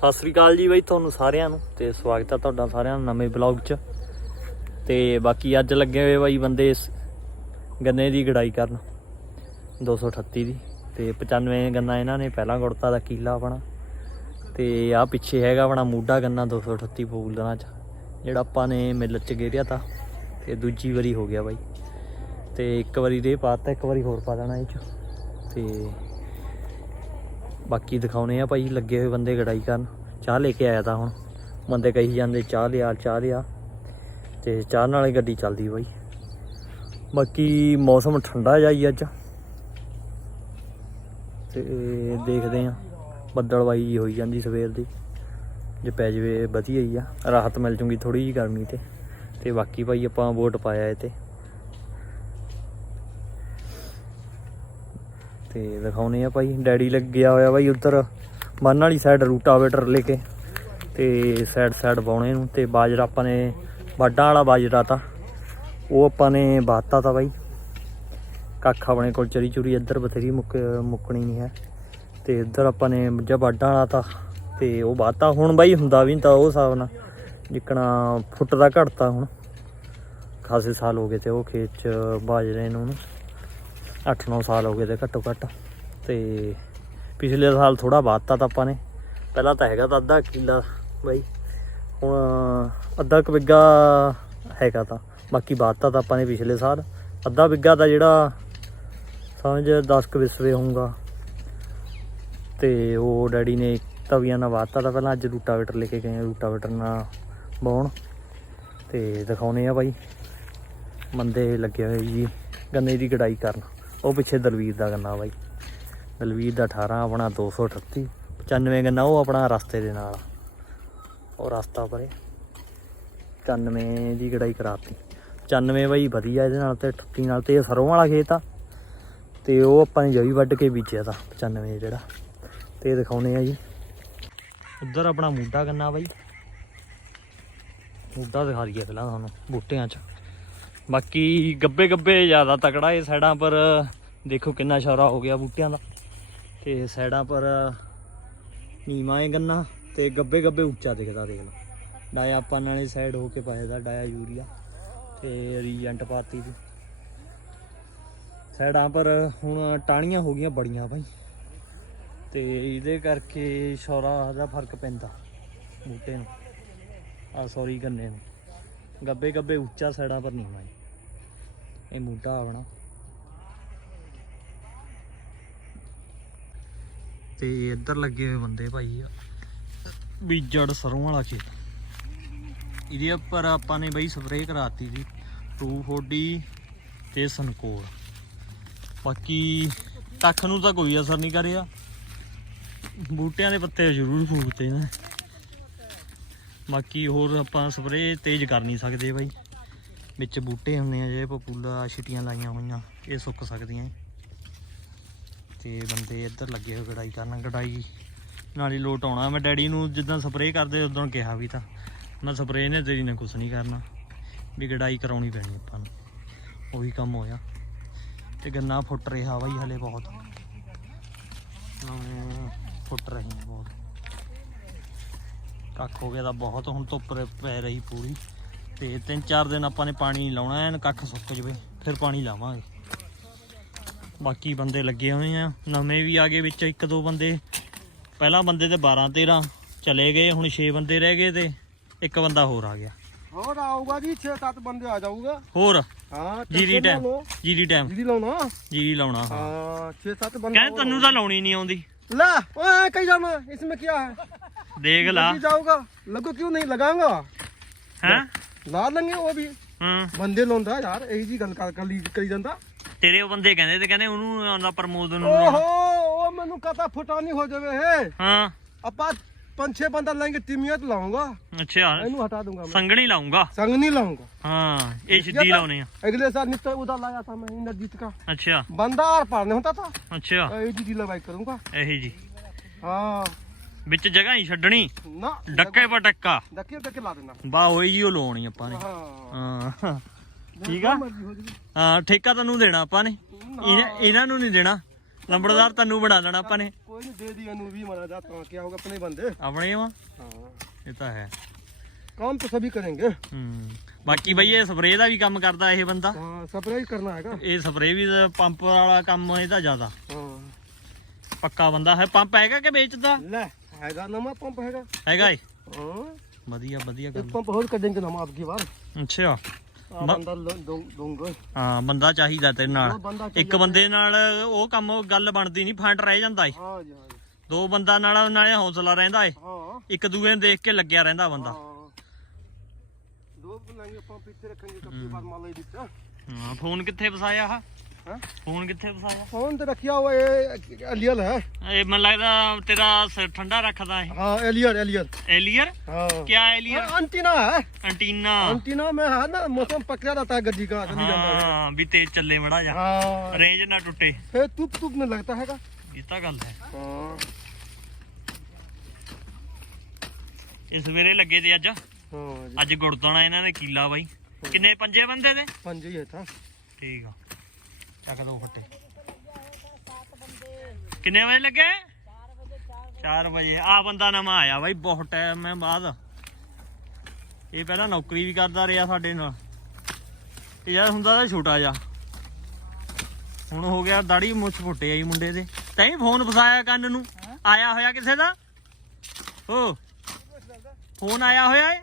ਸਤਿ ਸ੍ਰੀ ਅਕਾਲ ਜੀ ਬਾਈ ਤੁਹਾਨੂੰ ਸਾਰਿਆਂ ਨੂੰ ਤੇ ਸਵਾਗਤ ਹੈ ਤੁਹਾਡਾ ਸਾਰਿਆਂ ਨੂੰ ਨਵੇਂ ਬਲੌਗ 'ਚ। ਤੇ ਬਾਕੀ ਅੱਜ ਲੱਗੇ ਹੋਏ ਬਾਈ ਬੰਦੇ ਇਸ ਗੰਨੇ ਦੀ ਗੜਾਈ ਕਰਨ 238 ਦੀ। ਤੇ 95 ਗੰਨਾ ਇਹਨਾਂ ਨੇ, ਪਹਿਲਾਂ ਗੁੜਤਾ ਦਾ ਕੀਲਾ ਆਪਣਾ। ਤੇ ਆ ਪਿੱਛੇ ਹੈਗਾ ਆਪਣਾ ਮੂਡਾ ਗੰਨਾ 238 ਬੂਲਦਾਂ 'ਚ, ਜਿਹੜਾ ਆਪਾਂ ਨੇ ਮਿੱਲ 'ਚ ਗੇਰਿਆ ਤਾ। ਤੇ ਦੂਜੀ ਵਾਰੀ ਹੋ ਗਿਆ ਬਾਈ। ਤੇ ਇੱਕ ਵਾਰੀ ਰੇ ਪਾਤਾ, ਇੱਕ ਵਾਰੀ ਹੋਰ ਪਾ ਦੇਣਾ ਇਹ 'ਚ। ਤੇ ਬਾਕੀ ਦਿਖਾਉਣੇ ਆ ਭਾਈ, ਲੱਗੇ ਹੋਏ ਬੰਦੇ ਗੜਾਈ ਕਰਨ। ਚਾਹ ਲੈ ਕੇ ਆਇਆ ਤਾਂ ਹੁਣ। ਬੰਦੇ ਕਹੀ ਜਾਂਦੇ, ਚਾਹ ਲਿਆ ਚਾਹ ਲਿਆ। ਤੇ ਚਾਹ ਨਾਲ ਹੀ ਗੱਡੀ ਚੱਲਦੀ ਬਾਈ। ਬਾਕੀ ਮੌਸਮ ਠੰਡਾ ਜਾਈ ਅੱਜ। ਤੇ ਦੇਖਦੇ ਆ ਬੱਦਲਵਾਈ ਹੋਈ ਜਾਂਦੀ ਸਵੇਰ ਦੀ। ਜੇ ਪੈ ਜਵੇ, ਵਧੀਆ ਹੀ ਆ। ਰਾਹਤ ਮਿਲ ਜੂਗੀ ਥੋੜੀ ਜੀ ਗਰਮੀ ਤੇ। ਤੇ ਬਾਕੀ ਭਾਈ ਆਪਾਂ ਵੋਟ ਪਾਇਆ ਇਹ ਤੇ। ਤੇ ਦਿਖਾਉਨੇ ਆ ਭਾਈ। ਡੈਡੀ ਲੱਗ ਗਿਆ ਹੋਇਆ ਭਾਈ ਉੱਧਰ। ਬੰਨ ਵਾਲੀ ਸਾਈਡ ਰੂਟਾਵੇਟਰ ਲੈ ਕੇ। ਤੇ ਸਾਈਡ ਸਾਈਡ ਬਾਉਣੇ ਨੂੰ ਤੇ ਬਾਜਰਾ ਆਪਾਂ ਨੇ ਵਾਢਾਂ ਵਾਲਾ ਬਾਜਰਾ ਤਾਂ। ਉਹ ਆਪਾਂ ਨੇ ਬਾਤਾ ਤਾਂ ਭਾਈ। ਕੱਖ ਆਪਣੇ ਕੋਲ ਚਰੀ ਚੁਰੀ ਇੱਧਰ ਬਥੇਰੀ ਮੁੱਕ, ਮੁੱਕਣੀ ਨਹੀਂ ਹੈ। ਤੇ ਇੱਧਰ ਆਪਾਂ ਨੇ ਜਾਂ ਵਾਢਾਂ ਵਾਲਾ ਤਾਂ। ਤੇ ਉਹ ਬਾਤਾ ਹੁਣ ਬਾਈ ਹੁੰਦਾ ਵੀ ਨੀ ਤਾਂ ਉਹ ਹਿਸਾਬ ਨਾਲ ਜਿੱਕਣਾ ਫੁੱਟ ਦਾ ਘਟਤਾ ਹੁਣ। ਖਾਸੇ ਸਾਲ ਹੋ ਗਏ ਤੇ ਉਹ ਖੇਤ ਚ ਬਾਜਰੇ ਨੂੰ ਉਹਨੂੰ 8-9 ਸਾਲ ਹੋ ਗਏ ਤੇ ਘੱਟੋ ਘੱਟ। ਤੇ ਪਿਛਲੇ ਸਾਲ ਥੋੜਾ ਬਾਤਾ ਤਾਂ ਆਪਾਂ ਨੇ। ਪਹਿਲਾਂ ਤਾਂ ਹੈਗਾ ਤਾਂ ਅੱਧਾ ਕਿੱਲਾ ਬਾਈ। ਹੁਣ ਅੱਧਾ ਕੁ ਬਿੱਗਾ ਹੈਗਾ ਤਾਂ। ਬਾਕੀ ਬਾਤਾ ਤਾਂ ਆਪਾਂ ਨੇ ਪਿਛਲੇ ਸਾਲ। ਅੱਧਾ ਬਿੱਗਾ ਤਾਂ ਜਿਹੜਾ ਸਮਝ 10 ਕੁ ਵਿਸਵੇ ਹੋਊਗਾ। ਤੇ ਉਹ ਡੈਡੀ ਨੇ ਤਵੀਆਂ ਨਾਲ ਵਾਤਾ ਤਾਂ ਪਹਿਲਾਂ ਅੱਜ ਰੂਟਾਵੇਟਰ ਲੈ ਕੇ ਗਏ ਆ, ਰੂਟਾਵੇਟਰ ਨਾਲ ਬਾਉਣ ਤੇ ਦਿਖਾਉਨੇ ਆ ਬਾਈ। ਬੰਦੇ ਲੱਗੇ ਹੋਏ ਜੀ। ਗੰਨੇ ਦੀ ਗੜਾਈ ਕਰਨ। ਉਹ ਪਿੱਛੇ ਦਲਵੀਰ ਦਾ ਗੰਨਾ ਬਾਈ। ਦਲਵੀਰ ਦਾ 18 ਆਪਣਾ 238 95 ਗੰਨਾ, ਉਹ ਆਪਣਾ ਰਸਤੇ ਦੇ ਨਾਲ ਉਹ ਰਸਤਾ ਪਰੇ। 95 ਦੀ ਗੜਾਈ ਕਰਾਤੀ। 95 ਬਾਈ ਵਧੀਆ ਇਹਦੇ ਨਾਲ ਤੇ 38 ਨਾਲ ਤੇ ਇਹ ਸਰੋਂ ਵਾਲਾ ਖੇਤ ਆ। ਤੇ ਉਹ ਆਪਾਂ ਨੇ ਜਵੀ ਵੱਢ ਕੇ ਬੀਜਿਆ ਤਾਂ 95 ਜਿਹੜਾ। ਤੇ ਇਹ ਦਿਖਾਉਨੇ ਆ ਜੀ। ਉੱਧਰ ਆਪਣਾ ਮੂਡਾ ਗੰਨਾ ਬਾਈ। ਮੂਡਾ ਦਿਖਾ ਦਈਏ ਪਹਿਲਾਂ ਤੁਹਾਨੂੰ, ਬੂਟਿਆਂ 'ਚ। ਬਾਕੀ ਗੱਬੇ ਗੱਬੇ ਜ਼ਿਆਦਾ ਤਕੜਾ ਇਹ ਸਾਈਡਾਂ ਪਰ, ਦੇਖੋ ਕਿੰਨਾ ਸ਼ੌਰਾ ਹੋ ਗਿਆ ਬੂਟਿਆਂ ਦਾ। ਤੇ ਸਾਈਡਾਂ ਪਰ ਨੀਵਾਂ ਹੈ ਗੰਨਾ ਤੇ ਗੱਬੇ ਗੱਬੇ ਉੱਚਾ ਦਿਖਦਾ ਦੇਖ ਲਓ। ਡਾਇਆ ਆਪਾਂ ਨਾਲੇ ਸਾਈਡ ਹੋ ਕੇ ਪਾਇਆ ਦਾ ਡਾਇਆ ਯੂਰੀਆ ਤੇ ਰੀਜੈਂਟ ਪਾਤੀ ਦੀ। ਸਾਈਡਾਂ ਪਰ ਹੁਣ ਟਾਣੀਆਂ ਹੋ ਗਈਆਂ ਬੜੀਆਂ ਭਾਈ ਤੇ ਇਹਦੇ ਕਰਕੇ ਸ਼ੌਰਾ ਦਾ ਫ਼ਰਕ ਪੈਂਦਾ ਬੂਟੇ ਨੂੰ। ਆ ਸੌਰੀ ਗੰਨੇ ਨੂੰ। ਗੱਬੇ ਗੱਬੇ ਉੱਚਾ ਸਾਈਡਾਂ ਪਰ ਨੀਵਾਂ ਹੈ ਇਹ ਮੂਟਾ ਆਵਣਾ ਤੇ ਇੱਧਰ ਲੱਗੇ ਹੋਏ ਬੰਦੇ ਭਾਈ ਬੀਜੜ ਸਰੋਂ ਵਾਲਾ ਖੇਤ। ਇਹਦੇ ਉੱਪਰ ਆਪਾਂ ਨੇ ਬਈ ਸਪਰੇਅ ਕਰਾਤੀ ਜੀ 240 ਤੇ ਸੰਕੋਲ। ਬਾਕੀ ਕੱਖ ਨੂੰ ਤਾਂ ਕੋਈ ਅਸਰ ਨਹੀਂ ਕਰਿਆ। ਬੂਟਿਆਂ ਦੇ ਪੱਤੇ ਜ਼ਰੂਰ ਫੂਕਤੇ ਨੇ। ਬਾਕੀ ਹੋਰ ਆਪਾਂ ਸਪਰੇਅ ਤੇਜ਼ ਕਰ ਨਹੀਂ ਸਕਦੇ ਬਾਈ। ਵਿੱਚ ਬੂਟੇ ਹੁੰਦੇ ਆ ਜਿਹੜੇ ਪਪੂਲਾ ਛਿਟੀਆਂ ਲਾਈਆਂ ਹੋਈਆਂ, ਇਹ ਸੁੱਕ ਸਕਦੀਆਂ ਤੇ ਬੰਦੇ ਇੱਧਰ ਲੱਗੇ ਹੋਏ ਗੜਾਈ ਕਰਨ ਗੜਾਈ ਨਾਲ ਹੀ ਲੋਟ ਆਉਣਾ। ਮੈਂ ਡੈਡੀ ਨੂੰ ਜਿੱਦਾਂ ਸਪਰੇਅ ਕਰਦੇ, ਉਦੋਂ ਕਿਹਾ ਵੀ ਤਾਂ, ਮੈਂ ਸਪਰੇਅ ਨੇ ਤੇਰੀ ਨੇ ਕੁਝ ਨਹੀਂ ਕਰਨਾ, ਵੀ ਗੜਾਈ ਕਰਾਉਣੀ ਪੈਣੀ ਆਪਾਂ ਨੂੰ। ਉਹੀ ਕੰਮ ਹੋਇਆ। ਤੇ ਗੰਨਾ ਫੁੱਟ ਰਿਹਾ ਬਾਈ ਹਲੇ ਬਹੁਤ। ਫੁੱਟ ਰਹੇ ਆ ਬਹੁਤ। ਕੱਖ ਹੋ ਗਿਆ ਤਾਂ ਬਹੁਤ, ਹੁਣ ਧੁੱਪ ਪੈ ਰਹੀ ਪੂਰੀ। ਤੇ ਤਿੰਨ ਚਾਰ ਦਿਨ ਆਪਾਂ ਨੇ ਪਾਣੀ ਨਹੀਂ ਲਾਉਣਾ ਐਨ ਕੱਖ ਸੁੱਕ ਜਵੇ ਫਿਰ ਪਾਣੀ ਲਾਵਾਂਗੇ। ਬਾਕੀ ਬੰਦੇ ਲੱਗੇ ਹੋਏ ਆ। ਨਵੇਂ ਵੀ ਆ ਵਿੱਚ ਇੱਕ ਦੋ ਬੰਦੇ। ਪਹਿਲਾਂ ਬੰਦੇ ਤੇ 12 13 ਚਲੇ ਗਏ ਹੁਣ 6 ਬੰਦੇ ਰਹਿ ਗਏ ਤੇ ਇੱਕ ਬੰਦਾ ਹੋਰ ਆ ਗਿਆ। ਹੋਰ ਆਊਗਾ ਜੀ 6-7 ਬੰਦੇ ਆ ਜਾਊਗਾ। ਹੋਰ? ਹਾਂ ਜੀਰੀ ਟਾਈਮ ਜੀਰੀ ਟਾਈਮ ਜੀਰੀ ਲਾਉਣਾ? ਜੀਰੀ ਲਾਉਣਾ ਹਾਂ। 6-7 ਬੰਦੇ ਕਹਿੰਦੇ ਤੈਨੂੰ ਤਾਂ ਲਾਉਣੀ ਨਹੀਂ ਆਉਂਦੀ। ਲੈ ਓਏ ਕਹੀ ਜਾਣਾ ਇਸ ਵਿੱਚ ਕੀ ਹੈ? ਦੇਖ ਲਾ। ਜਾਊਗਾ ਲੱਗੋ ਕਿਉਂ ਨਹੀਂ ਲਗਾਉਂਗਾ ਹੈ? ਲਾ ਲੰਗੇ ਉਹ ਵੀ। ਹੂੰ। ਬੰਦੇ ਲਾਉਂਦਾ ਯਾਰ ਇਹੀ ਜੀ ਗੱਲ ਕਰ ਕਰ ਕਰੀ ਜਾਂਦਾ। ਤੇਰੇ ਉਹ ਬੰਦੇ ਕਹਿੰਦੇ ਤੇ ਕਹਿੰਦੇ ਉਹਨੂੰ ਆਉਂਦਾ ਪ੍ਰਮੋਦ ਨੂੰ ਓਹੋ ਉਹ ਮੈਨੂੰ ਕਹਤਾ ਫੁਟਾ ਨਹੀਂ ਹੋ ਜਾਵੇ ਹੈ ਹਾਂ। ਆਪਾਂ ਪੰਜ ਛੇ ਬੰਦਾ ਲਾਂਗੇ ਟੀਮੀਅਤ ਲਾਉਂਗਾ ਅੱਛਾ। ਇਹਨੂੰ ਹਟਾ ਦੂੰਗਾ ਮੈਂ। ਸੰਗਣੀ ਲਾਉਂਗਾ ਸੰਗਣੀ ਲਾਉਂਗਾ ਹਾਂ ਇਹ ਸਿੱਧੀ ਲਾਉਣੀ ਆ। ਅਗਲੇ ਸਾਲ ਨਿੱਤ ਉਹਦਾ ਲਾਇਆ ਤਾਂ ਮੈਂ ਇੰਦਰਜੀਤ ਦਾ ਅੱਛਾ। ਬੰਦਾ ਹਾਰ ਪਾਣੇ ਹੁੰਦਾ ਤਾਂ। ਅੱਛਾ। ਇਹ ਜੀ ਦੀ ਲਵਾਈ ਕਰੂੰਗਾ। ਇਹੀ ਜੀ ਹਾਂ। ਵਿੱਚ ਜਗ੍ਹਾ ਹੀ ਛੱਡਣੀ। ਨਾ ਡੱਕੇ ਪਟੱਕਾ। ਡੱਕੇ ਡੱਕੇ ਲਾ ਦੇਣਾ ਬਾ ਹੋਈ ਜੀ ਉਹ ਲਾਉਣੀ ਆਪਾਂ ਨੇ। ਹਾਂ। ਠੀਕ ਆ? ਹਾਂ ਠੇਕਾ ਤੈਨੂੰ ਦੇਣਾ ਆਪਾਂ ਨੇ। ਇਹਨਾਂ ਨੂੰ ਨਹੀਂ ਦੇਣਾ। ਲੰਬੜਦਾਰ ਤੈਨੂੰ ਬਣਾ ਲੈਣਾ ਆਪਾਂ ਨੇ। ਕੋਈ ਨਹੀਂ ਦੇ ਦੀ ਇਹਨੂੰ ਵੀ ਮਾਰਾ ਜਾ ਤਾਂ ਕੀ ਹੋਗਾ ਆਪਣੇ ਬੰਦੇ। ਆਪਣੇ ਵਾ? ਹਾਂ। ਇਹ ਤਾਂ ਹੈ। ਕੰਮ ਤਾਂ ਸਭੀ ਕਰਾਂਗੇ। ਹੂੰ। ਬਾਕੀ ਬਈ ਇਹ ਸਪਰੇਅ ਦਾ ਵੀ ਕੰਮ ਕਰਦਾ ਇਹ ਬੰਦਾ। ਹਾਂ ਸਪਰੇਅ ਕਰਨਾ ਹੈਗਾ। ਇਹ ਸਪਰੇਅ ਵੀ ਪੰਪ ਵਾਲਾ ਕੰਮ ਇਹਦਾ ਜ਼ਿਆਦਾ। ਹਾਂ। ਪੱਕਾ ਬੰਦਾ ਹੈ। ਪੰਪ ਹੈਗਾ ਕਿ ਵੇਚਦਾ? ਲੈ ਹੈਗਾ ਨਵਾਂ ਪੰਪ ਹੈਗਾ। ਹੈਗਾ ਏ? ਹਾਂ। ਵਧੀਆ ਵਧੀਆ ਇਹ ਗੱਲ। ਪੰਪ ਹੋਰ ਕੱਢेंगे ਨਵਾਂ ਆਪਕੀ ਵਾਰ। ਅੱਛਾ। ਆ ਬੰਦਾ ਚਾਹੀਦਾ ਤੇਰੇ ਨਾਲ। ਇੱਕ ਬੰਦੇ ਨਾਲ ਉਹ ਕੰਮ ਗੱਲ ਬਣਦੀ ਨਹੀਂ ਫੰਡ ਰਹਿ ਜਾਂਦਾ ਏ। ਦੋ ਬੰਦਾ ਨਾਲ ਨਾਲੇ ਹੌਸਲਾ ਰਹਿੰਦਾ ਏ। ਇੱਕ ਦੂਏ ਨੂੰ ਦੇਖ ਕੇ ਲੱਗਿਆ ਰਹਿੰਦਾ ਬੰਦਾ। ਫੋਨ ਕਿੱਥੇ ਫਸਾਇਆ ਆ ਫੋਨ ਕਿੱਥੇ ਵਸਾਇਆ फोन तो रखिया हुआ ये एलियल है ਇਹ ਮੈਨੂੰ ਲੱਗਦਾ ਤੇਰਾ ਸਿਰ ਠੰਡਾ ਰੱਖਦਾ ਹੈ हाँ एलियल एलियल एलियर हाँ क्या एलियर हाँ, अंटीना है एंटीना अंटीना में है ना मौसम पकड़ा रहता है गड्डी का चली जाता है ਹਾਂ ਵੀ ਤੇਜ਼ ਚੱਲੇ ਮੜਾ ਜਾ हाँ ਰੇਂਜ ਨਾ ਟੁੱਟੇ फिर तुप तुप में लगता है का ਇਹ ਤਾਂ ਗੱਲ ਹੈ हाँ ਇਸ ਸਵੇਰੇ ਲੱਗੇ ਤੇ ਅੱਜ हाँ जी ਅੱਜ ਗੁਰਦਾਣਾ ਇਹਨਾਂ ਨੇ ਕੀਲਾ ਬਾਈ ਕਿੰਨੇ ਪੰਜੇ ਬੰਦੇ ਦੇ पंज ही था ਠੀਕ ਆ ਚੱਕ ਦੋ ਫੱਟੇ। ਕਿੰਨੇ ਵਜੇ ਲੱਗੇ? 4 ਵਜੇ ਆ ਬੰਦਾ ਨਵਾਂ ਆਇਆ ਬਾਈ ਬਹੁਤ ਟਾਈਮ ਮੈਂ ਬਾਅਦ। ਇਹ ਪਹਿਲਾਂ ਨੌਕਰੀ ਵੀ ਕਰਦਾ ਰਿਹਾ ਸਾਡੇ ਨਾਲ। ਤੇ ਯਾਰ ਹੁੰਦਾ ਤਾਂ ਛੋਟਾ ਜਿਹਾ। ਹੁਣ ਹੋ ਗਿਆ ਦਾੜੀ ਮੁੱਛ ਫੁੱਟੇ ਆਈ ਮੁੰਡੇ ਦੇ। ਤੈਂ ਫੋਨ ਫਸਾਇਆ ਕੰਨ ਨੂੰ। ਆਇਆ ਹੋਇਆ ਕਿਸੇ ਦਾ? ਹੋ ਫੋਨ ਆਇਆ ਹੋਇਆ ਏ?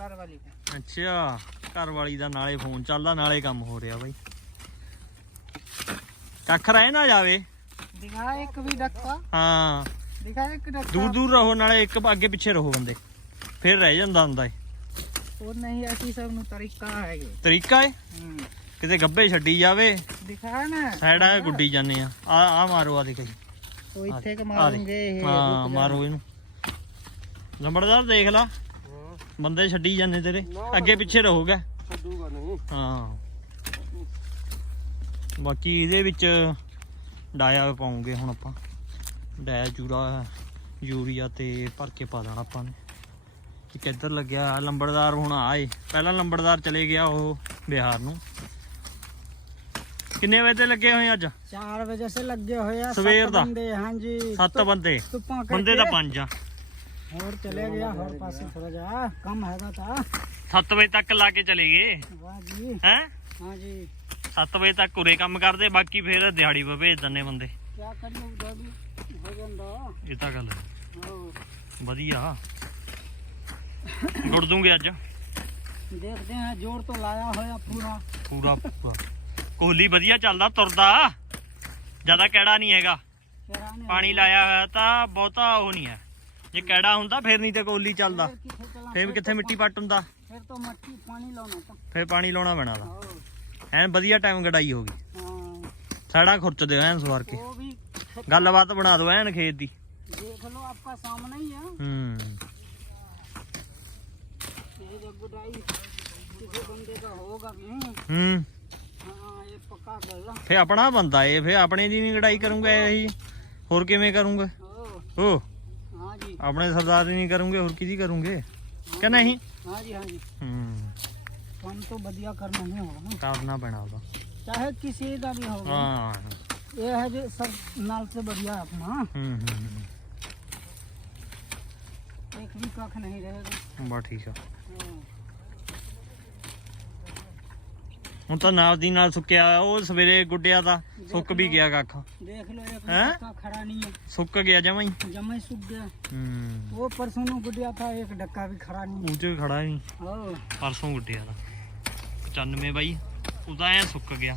ਘਰ ਵਾਲੀ ਦਾ। ਅੱਛਾ ਘਰ ਵਾਲੀ ਦਾ ਨਾਲੇ ਫੋਨ ਚੱਲਦਾ ਨਾਲੇ ਕੰਮ ਹੋ ਰਿਹਾ ਬਾਈ। ਕੱਖ ਰਹਿ ਨਾ ਜਾਵੇ। ਦਿਖਾ ਇੱਕ ਵੀ ਡੱਕਾ। ਹਾਂ। ਦਿਖਾ ਇੱਕ ਡੱਕਾ। ਦੂਰ ਦੂਰ ਰਹੋ ਨਾਲੇ ਇੱਕ ਅੱਗੇ ਪਿੱਛੇ ਰਹੋ ਬੰਦੇ। ਫਿਰ ਰਹਿ ਜਾਂਦਾ ਹੁੰਦਾ ਏ ਉਹ ਨਹੀਂ ਅਸੀਂ ਸਭ ਨੂੰ ਤਰੀਕਾ ਹੈ ਤਰੀਕਾ ਏ? ਕਿਤੇ ਗੱਬੇ ਛੱਡੀ ਜਾਵੇ। ਦਿਖਾ ਨਾ। ਸਾਈਡਾ ਗੁੱਡੀ ਜਾਂਦੇ ਆ। ਆ ਆ ਮਾਰੋ ਆ ਦੇਖੋ ਉਹ ਇੱਥੇ ਕ ਮਾਰੂਗੇ ਇਹ ਹਾਂ ਮਾਰੋ ਇਹਨੂੰ। ਲੰਬੜਦਾਰ ਦੇਖ ਲਾ। ਬੰਦੇ ਛੱਡੀ ਜਾਂਦੇ ਤੇਰੇ। ਅੱਗੇ ਪਿੱਛੇ ਰਹੋਗਾ। ਛੱਡੂਗਾ ਨਹੀਂ। ਹਾਂ। ਬਾਕੀ ਇਹਦੇ ਵਿੱਚ ਡਾਇਆ ਪਾਉਂਗੇ ਹੁਣ ਆਪਾਂ। ਡਾਇਆ ਜੂਰਾ ਯੂਰੀਆ ਤੇ ਭਰ ਕੇ ਪਾ ਦੇਣਾ ਆਪਾਂ ਨੇ। ਇੱਕ ਇੱਧਰ ਲੱਗਿਆ ਲੰਬੜਦਾਰ ਹੁਣ ਆਏ ਪਹਿਲਾਂ ਲੰਬੜਦਾਰ ਚਲੇ ਗਿਆ ਉਹ ਬਿਹਾਰ ਨੂੰ। ਕਿੰਨੇ ਵਜੇ ਤੇ ਲੱਗੇ ਹੋਏ ਅੱਜ? 4 ਵਜੇ ਸੇ ਲੱਗੇ ਹੋਏ ਆ ਸਵੇਰ ਦਾ। ਬੰਦੇ ਹਾਂਜੀ। 7 ਬੰਦੇ। ਬੰਦੇ ਤਾਂ 5 ਆ। ਹੋਰ ਚਲੇ ਗਿਆ ਹੋਰ ਪਾਸੇ ਥੋੜਾ ਜਾ ਕੰਮ ਹੈਗਾ ਤਾਂ। 7 ਵਜੇ ਤੱਕ ਲਾ ਕੇ ਚਲੇ ਗਏ। ਵਾਹ ਜੀ। ਹੈ? ਹਾਂ ਜੀ 7 ਵਜੇ ਤੱਕ ਉਰੇ ਕੰਮ ਕਰਦੇ ਬਾਕੀ ਫਿਰ ਦਿਹਾੜੀ 'ਤੇ ਭੇਜ ਦਿੰਨੇ ਬੰਦੇ। ਕੀ ਕਰੀਏ ਉਦਾਂ ਵੀ ਹੋ ਜਾਂਦਾ। ਇਹ ਤਾਂ ਗੱਲ ਹੈ। ਵਧੀਆ। ਅੱਜ। ਦੇਖਦੇ ਹਾਂ ਜੋਰ ਤੋਂ ਲਾਇਆ ਹੋਇਆ ਪੂਰਾ। ਪੂਰਾ ਪੂਰਾ। ਕੋਹਲੀ ਵਧੀਆ ਚੱਲਦਾ ਤੁਰਦਾ। ਜ਼ਿਆਦਾ ਕਿਹੜਾ ਨਹੀਂ ਹੈਗਾ। ਪਾਣੀ ਲਾਇਆ ਹੋਇਆ ਤਾਂ ਬਹੁਤਾ ਉਹ ਨਹੀਂ ਹੈ। ਜੇ ਕਿਹੜਾ ਹੁੰਦਾ ਫਿਰ ਨਹੀਂ ਤੇ ਕੋਹਲੀ ਚੱਲਦਾ। ਕਿੱਥੇ ਚਲਾ? ਫੇਰ ਕਿੱਥੇ ਮਿੱਟੀ ਪੱਟ ਹੁੰਦਾ। ਫਿਰ ਤੋਂ ਮੱਟੀ ਪਾਣੀ ਲਾਉਣਾ ਫੇਰ ਪਾਣੀ ਲਾਉਣਾ ਪੈਣਾ ਦਾ ਐਨ ਵਧੀਆ ਟਾਈਮ ਗੜਾਈ ਹੋ ਗਈ हाँ ਸਾੜਾ ਖੁਰਚ ਦਿਓ ਐਨ ਸਵਾਰ ਕੇ वो भी ਗੱਲਬਾਤ ਬਣਾ ਦਿਓ ਐਨ ਖੇਤ ਦੀ देख लो आपका सामने ही है ਹੂੰ ये जब गुडाई किसी बंदे का होगा भी ਹੂੰ हाँ ये पक्का गला ਫੇ ਆਪਣਾ ਬੰਦਾ ਏ ਫੇ ਆਪਣੇ ਦੀ ਨਹੀਂ ਗੜਾਈ ਕਰੂੰਗਾ ਇਹੀ ਹੋਰ ਕਿਵੇਂ ਕਰੂੰਗਾ ओ ਓ हाँ जी ਆਪਣੇ ਸਰਦਾਰ ਦੀ ਨਹੀਂ ਕਰੂੰਗੇ ਹੋਰ ਕਿਹਦੀ ਕਰੂੰਗੇ ਕਿ ਨਹੀਂ हाँ जी हाँ जी ਹੂੰ ਕੰਮ ਤੋਂ ਵਧੀਆ ਕਰਨਾ ਹੀ ਹੋਗਾ ਕਰਨਾ ਪੈਣਾ ਉਹਦਾ। ਚਾਹੇ ਕਿਸੇ ਦਾ ਵੀ ਹੋਵੇ। ਹਾਂ। ਇਹ ਹੈ ਜੋ ਸਭ ਨਾਲ ਸੇ ਵਧੀਆ ਆਪਣਾ। ਹੂੰ ਹੂੰ ਇੱਕ ਕੱਖ ਨਹੀਂ ਰਹੇਗਾ। ਬਾ ਠੀਕ ਆ। ਹੁਣ ਤਾਂ ਨਾਲ ਦੀ ਨਾਲ ਸੁੱਕਿਆ ਉਹ ਸਵੇਰੇ ਗੁੱਡਿਆ ਦਾ ਸੁੱਕ ਵੀ ਗਿਆ ਕੱਖ। ਦੇਖ ਲਓ ਇੱਕ ਕੱਖ ਖੜਾ ਨਹੀਂ ਹੈ। ਸੁੱਕ ਗਿਆ ਜਮਾਂ ਹੀ। ਜਮਾ ਹੀ ਸੁੱਕ ਗਿਆ। ਹੂੰ। ਉਹ ਪਰਸੋਂ ਨੂੰ ਗੁੱਡਿਆ ਥਾ ਇੱਕ ਡੱਕਾ ਵੀ ਖੜਾ ਨਹੀਂ। ਉਹ ਚ ਖੜਾ ਨਹੀਂ। ਹੈ। ਪਰਸੋਂ ਗੁੱਡਿਆ ਦਾ। 95 ਬਾਈ ਉਹਦਾ ਐ ਸੁੱਕ ਗਿਆ।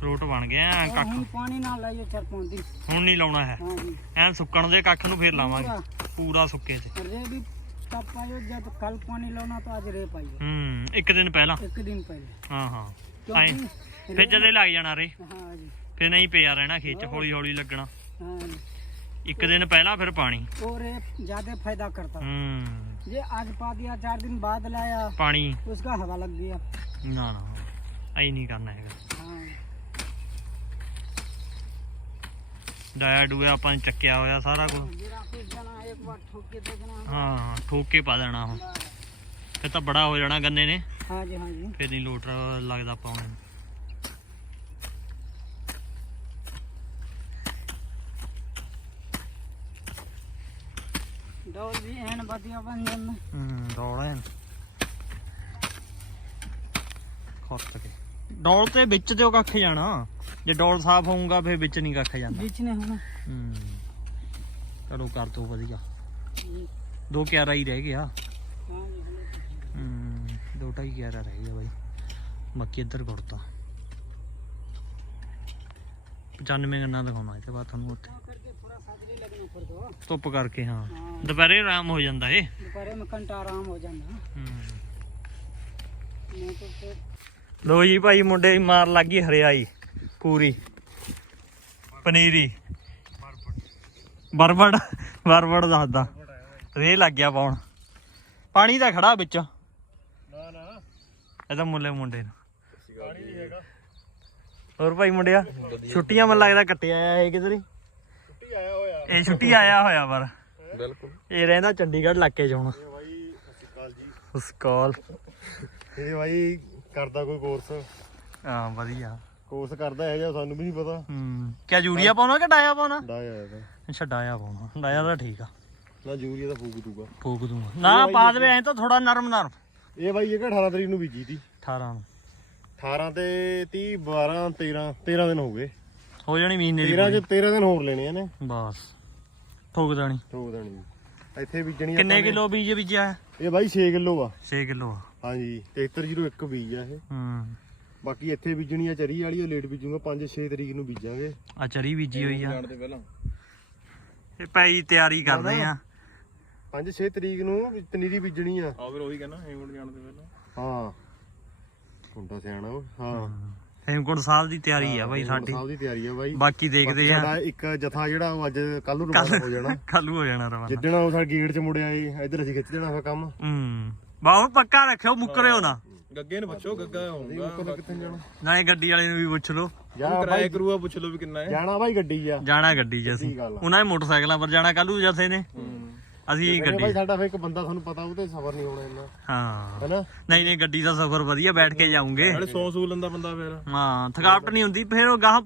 ਖਰੋਟ ਬਣ ਗਿਆ ਐਂ ਕੱਖ। ਹੁਣ ਨਹੀਂ ਲਾਉਣਾ ਹੈ। ਐ ਸੁੱਕਣ ਦੇ ਕੱਖ ਨੂੰ ਫੇਰ ਲਾਵਾਂਗੇ। ਪੂਰਾ। ਸੁੱਕੇ ਤੇ ਪਾਣੀ ਲਾਉਣਾ ਇੱਕ ਦਿਨ ਪਹਿਲਾਂ। ਇੱਕ ਦਿਨ ਪਹਿਲੇ। ਹਾਂ ਹਾਂ। ਫਿਰ ਰੇ- ਲੱਗ ਜਾਣਾ ਰੇ ਫਿਰ ਨਹੀਂ ਪਿਆ ਰਹਿਣਾ ਖੇਚ ਹੌਲੀ ਹੌਲੀ ਲੱਗਣਾ। ਇੱਕ ਦਿਨ ਪਹਿਲਾਂ ਫਿਰ ਪਾਣੀ वो रे ज्यादा फायदा करता है ਹੂੰ ये आज पा दिया चार दिन बाद लाया ਪਾਣੀ उसका हवा लग गया ਨਾ ਨਾ ਐ ਨਹੀਂ ਕਰਨਾ ਹੈਗਾ हाँ ਡਾਇਆ ਡੂਆ ਆਪਾਂ ਨੇ ਚੱਕਿਆ ਹੋਇਆ ਸਾਰਾ ਕੁਝ गिरा कुछ जाना एक बार ठोक के देखना ਹਾਂ ਹਾਂ, ਠੋਕ ਕੇ ਪਾ ਦੇਣਾ ਹੁਣ ਫਿਰ ਤਾਂ ਬੜਾ ਹੋ ਜਾਣਾ ਗੰਨੇ ਨੇ हाँ जी हाँ जी ਫਿਰ ਨਹੀਂ ਲੋਟ ਲੱਗਦਾ ਪਾਉਣੇ ਡੋਲ ਖੁੱਤ ਕੇ। ਤੇ ਵਿੱਚ ਤੇ ਉਹ ਕੱਖ ਜਾਣਾ। ਜੇ ਡੋਲ ਸਾਫ਼ ਹੋਊਗਾ ਫਿਰ ਵਿੱਚ ਨਹੀਂ ਕੱਖ ਜਾਂਦਾ ਵਿੱਚ ਨੇ ਹੁਣ। ਹੂੰ। ਚਲੋ ਕਰ ਦੋ ਵਧੀਆ। ਦੋ ਕਿਆਰਾ ਹੀ ਰਹਿ ਗਿਆ। ਹਾਂ ਹੂੰ ਦੋ ਢਾਈ ਕਿਆਰਾ ਰਹਿ ਗਿਆ ਬਾਈ। ਬਾਕੀ ਇੱਧਰ ਕੁੜਤਾ। 95 ਗੰਨਾ ਦਿਖਾਉਣਾ ਇਹ ਤੇ ਬਾਅਦ ਤੁਹਾਨੂੰ ਉੱਥੇ। ਨਹੀਂ ਧੁੱਪ ਕਰਕੇ ਹਾਂ। ਦੁਪਹਿਰੇ ਆਰਾਮ ਹੋ ਜਾਂਦਾ ਏ। ਦੁਪਹਿਰੇ ਮੈਂ ਘੰਟਾ ਆਰਾਮ ਹੋ ਜਾਂਦਾ। ਲੋ ਜੀ ਭਾਈ ਮੁੰਡੇ ਮਾਰ ਲੱਗ ਗਈ ਹਰਿਆਈ ਪੂਰੀ। ਪਨੀਰੀ। ਬਰਬੜ। ਬਰਬੜ ਦੱਸਦਾ। ਰੇ ਲੱਗ ਗਿਆ ਪਾਉਣ। ਪਾਣੀ ਦਾ ਖੜਾ ਵਿੱਚ। ਨਾ ਨਾ। ਇਹ ਤਾਂ ਮੁੱਲੇ ਮੁੰਡੇ ਨੂੰ। ਪਾਣੀ ਨਹੀਂ ਹੈਗਾ। ਹੋਰ ਭਾਈ ਮੁੰਡਿਆ ਛੁੱਟੀਆਂ ਮਨ ਲੱਗਦਾ ਕੱਟਿਆ ਆ ਇਹ ਕਿਧਰੇ। ਇਹ ਛੁੱਟੀ ਆਇਆ ਹੋਇਆ ਪਰ। ਬਿਲਕੁਲ। ਇਹ ਰਹਿੰਦਾ ਚੰਡੀਗੜ੍ਹ ਇਲਾਕੇ ਚ ਹੁਣ। ਇਹ ਬਾਈ ਅਕਾਲ ਜੀ। ਇਹ ਕਰਦਾ ਕੋਈ ਕੋਰਸ ਹਾਂ ਵਧੀਆ। ਕੋਰਸ ਕਰਦਾ ਹੈ ਜਾਂ ਸਾਨੂੰ ਵੀ ਨਹੀਂ ਪਤਾ। ਹੂੰ ਕਿਆ ਯੂਰੀਆ ਪਾਉਣਾ ਕਿ ਡਾਇਆ ਪਾਉਣਾ? ਡਾਇਆ ਅੱਛਾ ਡਾਇਆ ਪਾਉਣਾ। ਡਾਇਆ ਤਾਂ ਠੀਕ ਆ। ਨਾ ਯੂਰੀਆ ਦਾ ਫੂਕ ਦੂਗਾ। ਫੂਕ ਦੂੰਗਾ। ਨਾ ਪਾ ਦੇਵੇ ਐ ਤਾਂ ਥੋੜਾ ਨਰਮ ਨਰਮ ਇਹ ਬਾਈ ਇਹ 18 ਤਰੀਕ ਨੂੰ ਬੀਜੀ ਤੀ 18 ਨੂੰ। 18 ਤੇ 30 12 13 13 ਦਿਨ ਹੋ ਗਏ। ਹੋ ਜਾਣੀ ਮਹੀਨੇ ਦੀ 13 ਚ 13 ਦਿਨ ਹੋਰ ਲੈਣੇ ਆ ਨੇ ਬਸ। ਠੋਕ ਦੇਣੀ ਠੋਕ ਦੇਣੀ ਇੱਥੇ ਬੀਜਣੀ ਕਿੰਨੇ ਆਪਾਂ ਨੇ। ਕਿਲੋ ਬੀਜ ਬੀਜਿਆ? ਇਹ ਬਾਈ 6 ਕਿਲੋ ਆ। 6 ਕਿਲੋ ਆ। ਹਾਂਜੀ 7301 ਬੀਜ ਆ ਇਹ। ਹੂੰ। ਬਾਕੀ ਇੱਥੇ ਬੀਜਣੀ ਆ ਚਰੀ ਵਾਲੀ ਉਹ ਲੇਟ ਬੀਜੂਗਾ 5-6 ਤਰੀਕ ਨੂੰ ਬੀਜਾਂਗੇ। ਆ ਚਰੀ ਬੀਜੀ ਹੋਈ ਆ। ਇਹ ਪਈ ਤਿਆਰੀ ਕਰਦੇ ਆ। 5-6 ਤਰੀਕ ਨੂੰ ਵੀ ਪਨੀਰੀ ਬੀਜਣੀ ਆ। ਆ ਫਿਰ ਉਹੀ ਕਹਿੰਦਾ ਹੇਮੁੰਡ ਜਾਣ ਤੋਂ ਪਹਿਲਾਂ। ਹਾਂ। ਕੁੰਡਾ ਸਿਆਣਾ ਹਾਂ। ਹੇਮਕੁੰਟ ਸਾਹਿਬ ਦੀ ਤਿਆਰੀ ਆ ਬਾਈ ਸਾਡੀ। ਸਾਹਿਬ ਦੀ ਤਿਆਰੀ ਆ ਬਾਈ। ਬਾਕੀ ਦੇਖਦੇ ਆ। ਸਾਡਾ ਇੱਕ ਜਥਾ ਜਿਹੜਾ ਉਹ ਅੱਜ ਕੱਲ ਨੂੰ ਰਵਾਨਾ ਹੋ ਜਾਣਾ। ਕੱਲੂ ਹੋ ਜਾਣਾ ਰਵਾਨਾ। ਜਿੱਦਣ ਉਹ ਸਾਡੇ ਗੇਟ 'ਚ ਮੁੜਿਆ ਏ ਇੱਧਰ ਅਸੀਂ ਖਿੱਚ ਦੇਣਾ ਫੇ ਕੰਮ। ਹੂੰ। ਬਾ ਹੁਣ ਪੱਕਾ ਰੱਖਿਓ ਮੁੱਕਰਿਓ ਨਾ। ਗੱਗੇ ਨੂੰ ਪੁੱਛੋ ਗੱਗਾ ਹੋਊਗਾ ਕਿੱਥੇ ਜਾਣਾ। ਨਾਲੇ ਗੱਡੀ ਵਾਲੇ ਨੂੰ ਵੀ ਪੁੱਛ ਲਓ। ਜਾ ਕਿਰਾਇਆ ਬਾਈ ਕਰੂਆ ਪੁੱਛ ਲਓ ਵੀ ਕਿੰਨਾ ਹੈ। ਜਾਣਾ ਬਾਈ ਗੱਡੀ ਆ। ਜਾਣਾ ਗੱਡੀ 'ਚ ਅਸੀਂ। ਉਹਨਾਂ ਦੇ ਮੋਟਰਸਾਈਕਲਾਂ ਪਰ ਜਾਣਾ ਕੱਲੂ ਜਥੇ ਨੇ। ਅਸੀਂ ਗੱਡੀ ਬਾਈ ਸਾਡਾ ਫੇ ਇੱਕ ਬੰਦਾ ਤੁਹਾਨੂੰ ਪਤਾ ਉਹ ਤੇ ਸਫਰ ਨਹੀਂ ਹੋਣਾ ਇੰਨਾ। ਹਾਂ। ਹੈਨਾ? ਨਹੀਂ ਨਹੀਂ ਗੱਡੀ ਦਾ ਸਫ਼ਰ ਵਧੀਆ ਬੈਠ ਕੇ ਜਾਉਂਗੇ। ਨਾਲੇ 100 ਸੂ ਲੈਂਦਾ ਬੰਦਾ ਫਿਰ। ਹਾਂ ਥਕਾਵਟ ਨਹੀਂ ਹੁੰਦੀ ਫਿਰ ਉਹ ਗਾਹ